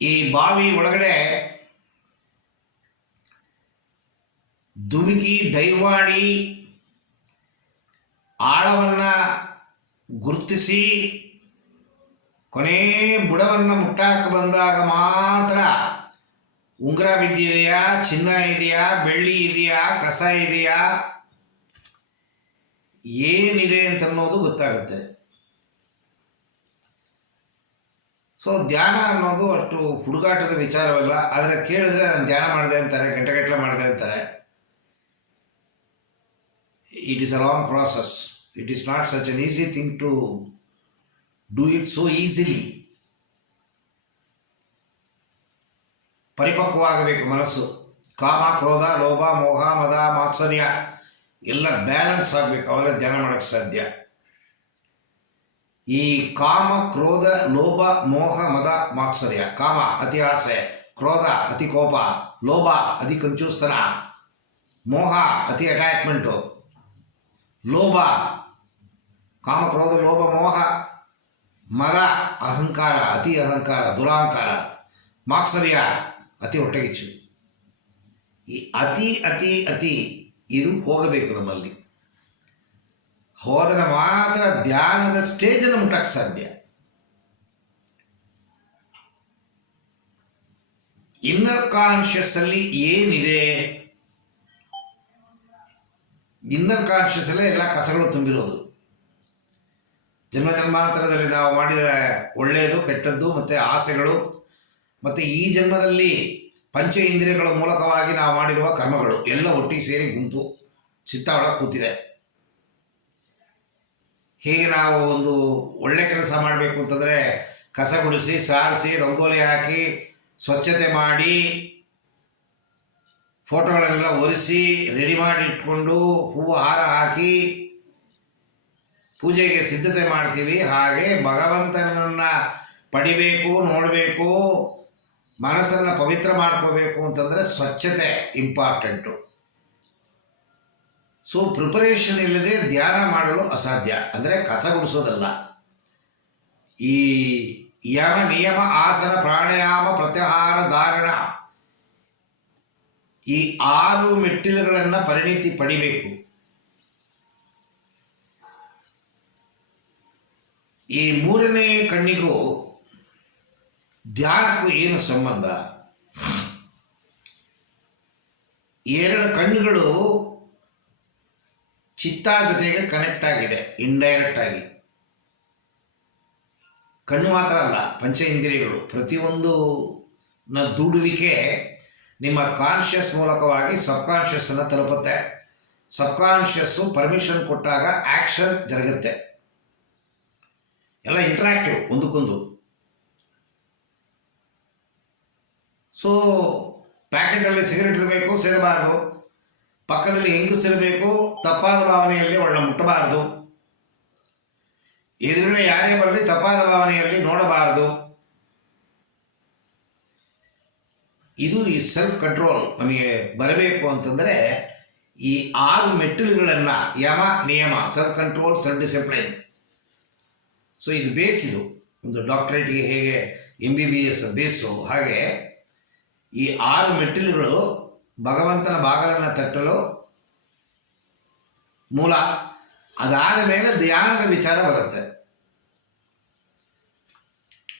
ಈ ಬಾವಿ ಒಳಗಡೆ ಧುಮುಕಿ ಡೈವ್ ಮಾಡಿ ಆಳವನ್ನು ಗುರುತಿಸಿ ಕೊನೆ ಬುಡವನ್ನು ಮುಟ್ಟಾಕ ಬಂದಾಗ ಮಾತ್ರ ಉಂಗುರ ಬಿದ್ದಿದೆಯಾ, ಚಿನ್ನ ಇದೆಯಾ, ಬೆಳ್ಳಿ ಇದೆಯಾ, ಕಸ ಇದೆಯಾ, ಏನಿದೆ ಅಂತನ್ನೋದು ಗೊತ್ತಾಗುತ್ತೆ. ಸೊ ಧ್ಯಾನ ಅನ್ನೋದು ಅಷ್ಟು ಹುಡುಗಾಟದ ವಿಚಾರವಲ್ಲ. ಆದರೆ ಕೇಳಿದ್ರೆ ನಾನು ಧ್ಯಾನ ಮಾಡಿದೆ ಅಂತಾರೆ, ಗಂಟೆಗಟ್ಟಲೆ ಮಾಡಿದೆ ಅಂತಾರೆ. It is a long process. It is not such an easy thing to do it so easily. ಪರಿಪಕ್ವವಾಗಬೇಕು ಮನಸ್ಸು. ಕಾಮ, ಕ್ರೋಧ, ಲೋಭ, ಮೋಹ, ಮದ, ಮಾತ್ಸರ್ಯ ಎಲ್ಲ ಬ್ಯಾಲೆನ್ಸ್ ಆಗಬೇಕು, ಅವೆಲ್ಲ ಧ್ಯಾನ ಮಾಡೋಕ್ಕೆ ಸಾಧ್ಯ. ಈ ಕಾಮ, ಕ್ರೋಧ, ಲೋಭ, ಮೋಹ, ಮದ, ಮಾತ್ಸರ್ಯ. ಕಾಮ ಅತಿ ಆಸೆ, ಕ್ರೋಧ ಅತಿ ಕೋಪ, ಲೋಭ ಅತಿ ಕಂಚೂಸ್ತನ, ಮೋಹ ಅತಿ ಅಟ್ಯಾಚ್ಮೆಂಟು, ಲೋಭ ಕಾಮ, ಕ್ರೋಧ, ಲೋಭ, ಮೋಹ, ಮದ ಅಹಂಕಾರ, ಅತಿ ಅಹಂಕಾರ, ದುರಹಂಕಾರ, ಮಾತ್ಸರ್ಯ ಅತಿ ಹೊಟ್ಟೆಗಿಚ್ಚು. ಈ ಅತಿ ಅತಿ ಅತಿ ಇದು ಹೋಗಬೇಕು ನಮ್ಮಲ್ಲಿ. ಹೋದರೆ ಮಾತ್ರ ಧ್ಯಾನದ ಸ್ಟೇಜನ್ನು ಮುಟ್ಟಕ್ಕೆ ಸಾಧ್ಯ. ಇನ್ನರ್ ಕಾನ್ಷಿಯಸ್ ಅಲ್ಲಿ ಏನಿದೆ? ಇನ್ನರ್ ಕಾನ್ಷಿಯಸ್ ಅಲ್ಲೇ ಎಲ್ಲ ಕಸಗಳು ತುಂಬಿರೋದು. ಜನ್ಮ ಜನ್ಮಾಂತರದಲ್ಲಿ ನಾವು ಮಾಡಿದ ಒಳ್ಳೆಯದು, ಕೆಟ್ಟದ್ದು ಮತ್ತು ಆಸೆಗಳು, ಮತ್ತು ಈ ಜನ್ಮದಲ್ಲಿ ಪಂಚ ಇಂದ್ರಿಯಗಳ ಮೂಲಕವಾಗಿ ನಾವು ಮಾಡಿರುವ ಕರ್ಮಗಳು ಎಲ್ಲ ಒಟ್ಟಿಗೆ ಸೇರಿ ಗುಂಪು ಚಿತ್ತ ಒಳಗೆ ಕೂತಿದೆ. ಹೀಗೆ ನಾವು ಒಂದು ಒಳ್ಳೆ ಕೆಲಸ ಮಾಡಬೇಕು ಅಂತಂದರೆ ಕಸ ಗುಡಿಸಿ, ಸಾರಿಸಿ, ರಂಗೋಲಿ ಹಾಕಿ, ಸ್ವಚ್ಛತೆ ಮಾಡಿ, ಫೋಟೋಗಳೆಲ್ಲ ಒರೆಸಿ ರೆಡಿ ಮಾಡಿ ಇಟ್ಕೊಂಡು ಹೂವು ಹಾರ ಹಾಕಿ ಪೂಜೆಗೆ ಸಿದ್ಧತೆ ಮಾಡ್ತೀವಿ. ಹಾಗೆ ಭಗವಂತನನ್ನು ಪಡಿಬೇಕು, ನೋಡಬೇಕು, ಮನಸ್ಸನ್ನು ಪವಿತ್ರ ಮಾಡ್ಕೋಬೇಕು ಅಂತಂದರೆ ಸ್ವಚ್ಛತೆ ಇಂಪಾರ್ಟೆಂಟು. ಸೊ ಪ್ರಿಪರೇಷನ್ ಇಲ್ಲದೆ ಧ್ಯಾನ ಮಾಡಲು ಅಸಾಧ್ಯ. ಅಂದರೆ ಕಸ ಗುಡಿಸೋದಲ್ಲ, ಈ ಯಮ, ನಿಯಮ, ಆಸನ, ಪ್ರಾಣಾಯಾಮ, ಪ್ರತ್ಯಾಹಾರ, ಧಾರಣ ಈ 6 ಮೆಟ್ಟಿಲುಗಳನ್ನು ಪರಿಣಿತಿ ಪಡಿಬೇಕು. ಈ 3ನೇ ಕಣ್ಣಿಗೂ ಧ್ಯಾನಕ್ಕೂ ಏನು ಸಂಬಂಧ? 2 ಕಣ್ಣುಗಳು ಚಿತ್ತ ಜೊತೆಗೆ ಕನೆಕ್ಟ್ ಆಗಿದೆ ಇಂಡೈರೆಕ್ಟ್ ಆಗಿ. ಕಣ್ಣು ಮಾತ್ರ ಅಲ್ಲ, ಪಂಚ ಇಂದ್ರಿಯಗಳು ಪ್ರತಿಯೊಂದು ದುಡುವಿಕೆ ನಿಮ್ಮ ಕಾನ್ಷಿಯಸ್ ಮೂಲಕವಾಗಿ ಸಬ್ಕಾನ್ಷಿಯಸ್ಸನ್ನು ತಲುಪುತ್ತೆ. ಸಬ್ಕಾನ್ಷಿಯಸ್ಸು ಪರ್ಮಿಷನ್ ಕೊಟ್ಟಾಗ ಆ್ಯಕ್ಷನ್ ಜರುಗುತ್ತೆ. ಎಲ್ಲ ಇಂಟ್ರಾಕ್ಟಿವ್ ಒಂದಕ್ಕೊಂದು. ಸೊ ಪ್ಯಾಕೆಟಲ್ಲಿ ಸಿಗರೇಟ್ ಇರಬೇಕು, ಸೇರಬಾರ್ದು. ಪಕ್ಕದಲ್ಲಿ ಹೆಂಗಸಿರಬೇಕು, ತಪ್ಪಾದ ಭಾವನೆಯಲ್ಲಿ ಒಳ್ಳೆ ಮುಟ್ಟಬಾರ್ದು. ಎದುರುಗಡೆ ಯಾರೇ ಬರಲಿ ತಪ್ಪಾದ ಭಾವನೆಯಲ್ಲಿ ನೋಡಬಾರದು. ಇದು ಈ ಸೆಲ್ಫ್ ಕಂಟ್ರೋಲ್ ನಮಗೆ ಬರಬೇಕು ಅಂತಂದರೆ ಈ 6 ಮೆಟ್ಟಿಲುಗಳನ್ನು ಯಮ, ನಿಯಮ, self control, self discipline. So ಇದು ಬೇಸ್. ಇದು ಒಂದು ಡಾಕ್ಟರೇಟ್ಗೆ ಹೇಗೆ MBBS ಬೇಸು, ಹಾಗೆ ಈ 6 ಮೆಟ್ಟಿಲುಗಳು ಭಗವಂತನ ಬಾಗಲನ್ನು ತಟ್ಟಲು ಮೂಲ. ಅದಾದ ಮೇಲೆ ಧ್ಯಾನದ ವಿಚಾರ ಬರುತ್ತೆ.